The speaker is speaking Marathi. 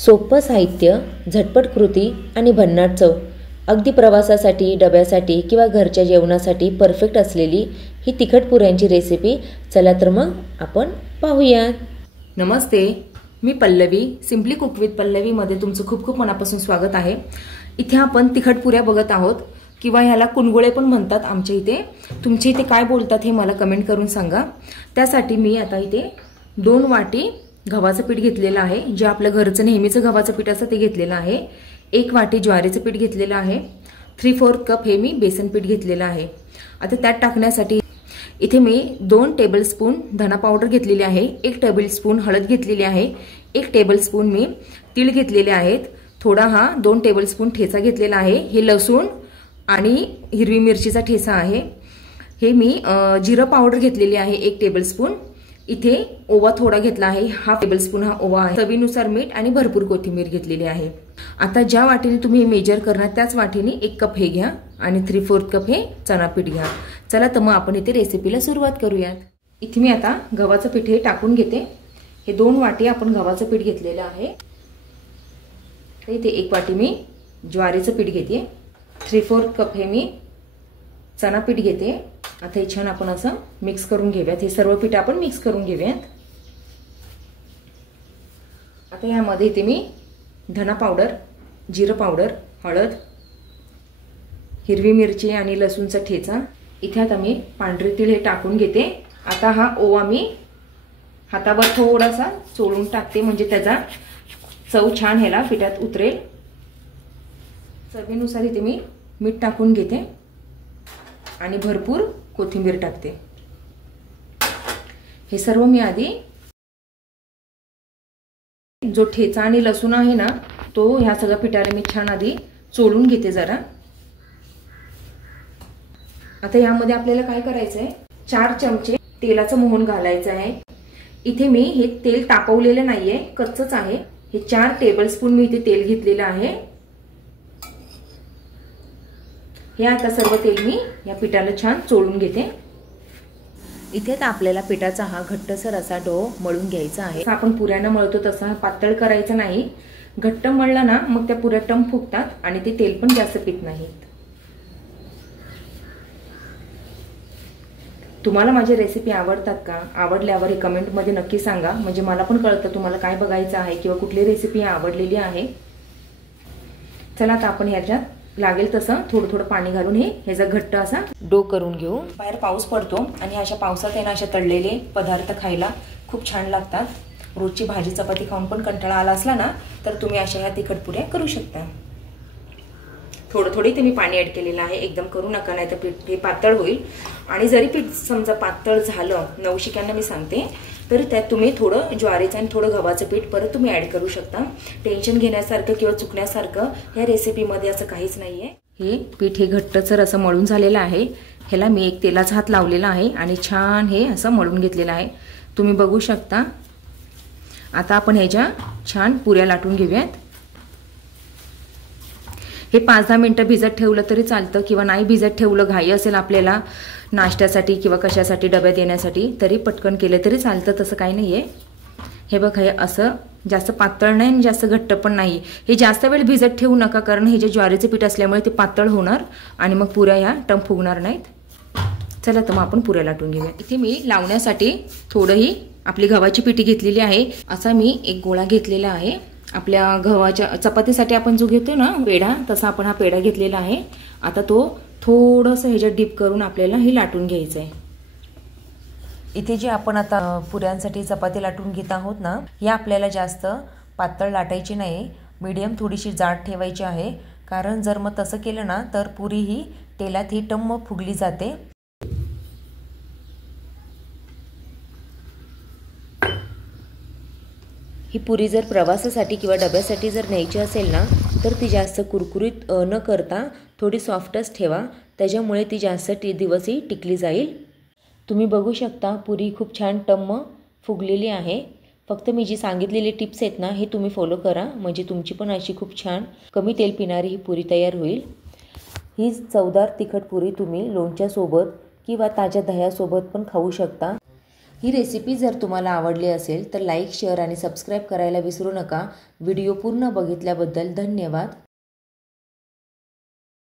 सोपं साहित्य, झटपट कृती आणि भन्नाट चव. अगदी प्रवासासाठी, डब्यासाठी किंवा घरच्या जेवणासाठी परफेक्ट असलेली ही तिखट पुऱ्यांची रेसिपी. चला तर मग आपण पाहूयात. नमस्ते, मी पल्लवी. सिम्पली कुक विथ पल्लवीमध्ये तुमचं खूप खूप मनापासून स्वागत आहे. इथे आपण तिखट पुऱ्या बघत आहोत किंवा ह्याला कुणगुळे पण म्हणतात आमच्या इथे. तुमच्या इथे काय बोलतात हे मला कमेंट करून सांगा. त्यासाठी मी आता इथे 2 वाटी गव्हाचं पीठ घेतलेलं आहे, जे आपलं घरचं नेहमीचं गव्हाचं पीठ असतं ते घेतलेलं आहे. 1 वाटी ज्वारीचं पीठ घेतलेलं आहे. 3/4 कप हे मी बेसन पीठ घेतलेलं आहे. आता त्यात टाकण्यासाठी इथे मी 2 टेबलस्पून धना पावडर घेतलेली आहे, 1 टेबलस्पून हळद घेतलेली आहे, 1 टेबलस्पून मी तीळ घेतलेले आहेत, थोडा हा 2 टेबलस्पून ठेचा घेतलेला आहे. हे लसूण आणि हिरवी मिरचीचा ठेचा आहे. हे मी जिरं पावडर घेतलेली आहे 1 टेबलस्पून. इथे ओवा थोडा घेतला आहे, 1/2 टेबलस्पून हा ओवा आहे. चवीनुसार मीठ आणि भरपूर कोथिंबीर घेतलेली आहे. आता ज्या वाटीने तुम्ही मेजर करणार त्याच वाटीने 1 कप हे घ्या आणि 3/4 कप हे चणा पीठ घ्या. चला तर मग आपण इथे रेसिपीला सुरुवात करूयात. इथे मी आता गव्हाचं पीठ हे टाकून घेते. हे 2 वाटी आपण गव्हाचं पीठ घेतलेलं आहे. इथे 1 वाटी मी ज्वारीचं पीठ घेते. 3/4 कप हे मी चणा पीठ घेते. आता हे छान आपण असं मिक्स करून घेऊयात. हे सर्व पीठ आपण मिक्स करून घेऊयात. आता यामध्ये इथे मी धना पावडर, जिरं पावडर, हळद, हिरवी मिरची आणि लसूणचा ठेचा, इथे आता मी पांढरे तीळ हे टाकून घेते. आता हा ओवा मी हातावर थोडासा चोळून टाकते, म्हणजे त्याचा चव छान ह्याला पिठात उतरेल. चवीनुसार इथे मी मीठ टाकून घेते आणि भरपूर कोथिंबीर टाकते. हे सर्व मी आधी जो ठेचा आणि लसूण आहे ना, तो ह्या सगळ्या पिठाला मी छान आधी चोळून घेते जरा. आता यामध्ये आपल्याला काय करायचंय, 4 चमचे तेलाचं मोहन घालायचं आहे. इथे मी हे तेल तापवलेलं नाहीये, कच्चच आहे. हे 4 टेबलस्पून मी इथे तेल घेतलेलं आहे. हे आता सर्व तेल मी या पिठाला छान चोळून घेते. इथे तर आपल्याला पिठाचा हा घट्टसर असा डो मळून घ्यायचा आहे. आपण पुऱ्यांना मळतो तसा पातळ करायचं नाही. घट्ट मळलं ना मग त्या पुऱ्या टम फुगतात आणि ते तेल पण जास्त पित नाहीत. तुम्हाला माझी रेसिपी आवडतात का? आवडल्यावर हे कमेंटमध्ये नक्की सांगा, म्हणजे मला पण कळतं तुम्हाला काय बघायचं आहे किंवा कुठली रेसिपी आवडलेली आहे. चला आता आपण ह्याच्यात लागेल तसं थोडं थोडं पाणी घालून ह्याचा घट्ट असा डो करून घेऊ. बाहेर पाऊस पडतो आणि अशा पावसात आहे ना अशा तळलेले पदार्थ खायला खूप छान लागतात. रोजची भाजी चपाती खाऊन पण कंटाळा आला असला ना तर तुम्ही अशा ह्या तिखट पुऱ्या करू शकता. थोडं थोडी तुम्ही पाणी ऍड केलेलं आहे, एकदम करू नका, नाही तर पीठ हे पातळ होईल. आणि जरी पीठ समजा पातळ झालं, नवशिक्यांना मी सांगते, तर त्यात तुम्ही थोडं ज्वारीचं आणि थोडं गव्हाचं पीठ परत तुम्ही ऍड करू शकता. टेन्शन घेण्यासारखं किंवा चुकण्यासारखं ह्या रेसिपीमध्ये असं काहीच नाहीये. हे पीठ हे घट्टसर असं मळून झालेलं आहे. ह्याला मी एक तेलाचा हात लावलेला आहे आणि छान हे असं मळून घेतलेलं आहे, तुम्ही बघू शकता. आता आपण ह्याच्या छान पुऱ्या लाटून घेऊयात. हे 5-10 मिनिटं भिजत ठेवलं तरी चालतं किंवा नाही भिजत ठेवलं, घाई असेल आपल्याला नाश्त्यासाठी किंवा कशासाठी डब्यात येण्यासाठी, तरी पटकन केलं तरी चालतं, तसं काही नाहीये. हे बघा, हे असं जास्त पातळ नाही आणि जास्त घट्ट पण नाही. हे जास्त वेळ भिजत ठेवू नका, कारण हे जे ज्वारीचे पीठ असल्यामुळे ते पातळ होणार आणि मग पुऱ्या ह्या टम फुगणार नाहीत. चला तर मग आपण पुऱ्या लाटून घेऊया. इथे मी लावण्यासाठी थोडंही आपली गव्हाची पिठी घेतलेली आहे. असा मी एक गोळा घेतलेला आहे. आपल्या गव्हाच्या चपातीसाठी आपण जो घेतो ना पेढा, तसा आपण हा पेढा घेतलेला आहे. आता तो थोडंसं ह्याच्यात डीप करून आपल्याला हे लाटून घ्यायचं आहे. इथे जे आपण आता पुऱ्यांसाठी चपाती लाटून घेत आहोत ना, या आपल्याला जास्त पातळ लाटायची नाही, मीडियम थोडीशी जाड ठेवायची आहे. कारण जर मग तसं केलं ना तर पुरी ही तेलात ही टम्म फुगली जाते. ही पुरी जर प्रवासासाठी किंवा डब्यासाठी जर न्यायची असेल ना तर ती जास्त कुरकुरीत न करता थोडी सॉफ्टच ठेवा, त्याच्यामुळे ती जास्त दिवसही टिकली जाईल. तुम्ही बघू शकता पुरी खूप छान टम्म फुगलेली आहे. फक्त मी जी सांगितलेली टिप्स आहेत ना हे तुम्ही फॉलो करा, म्हणजे तुमची पण अशी खूप छान कमी तेल पिणारी ही पुरी तयार होईल. ही चवदार तिखट पुरी तुम्ही लोणच्यासोबत किंवा ताज्या दह्यासोबत पण खाऊ शकता. ही रेसिपी जर तुम्हाला आवडली असेल तर लाईक, शेअर आणि सबस्क्राईब करायला विसरू नका. व्हिडिओ पूर्ण बघितल्याबद्दल धन्यवाद.